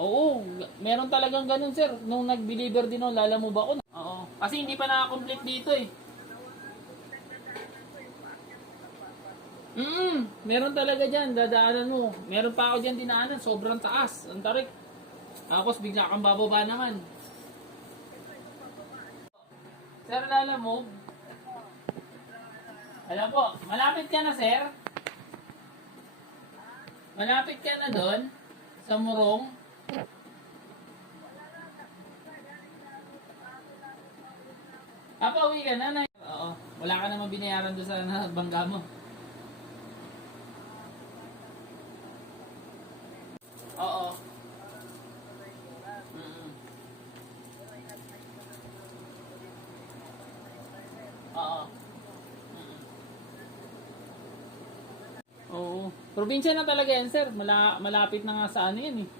Oo, meron talagang ganun sir. Nung nag-deliver din ako, lala mo ba ako? Oo. Kasi hindi pa naka-complete dito eh. Meron talaga dyan, dadaanan mo. Meron pa ako dyan dinaanan, sobrang taas. Ang tarik. Tapos bigla kang bababa naman. Sir, lala mo? Alam po, malapit ka na sir. Malapit ka na doon. Sa Murong. Pauwi ka na. Oo, wala ka naman binayaran doon sa bangga mo. Oo. Mm. Oo. Mm. Oo. Probinsya na talaga yan, sir. Malapit na nga sa ano yan eh.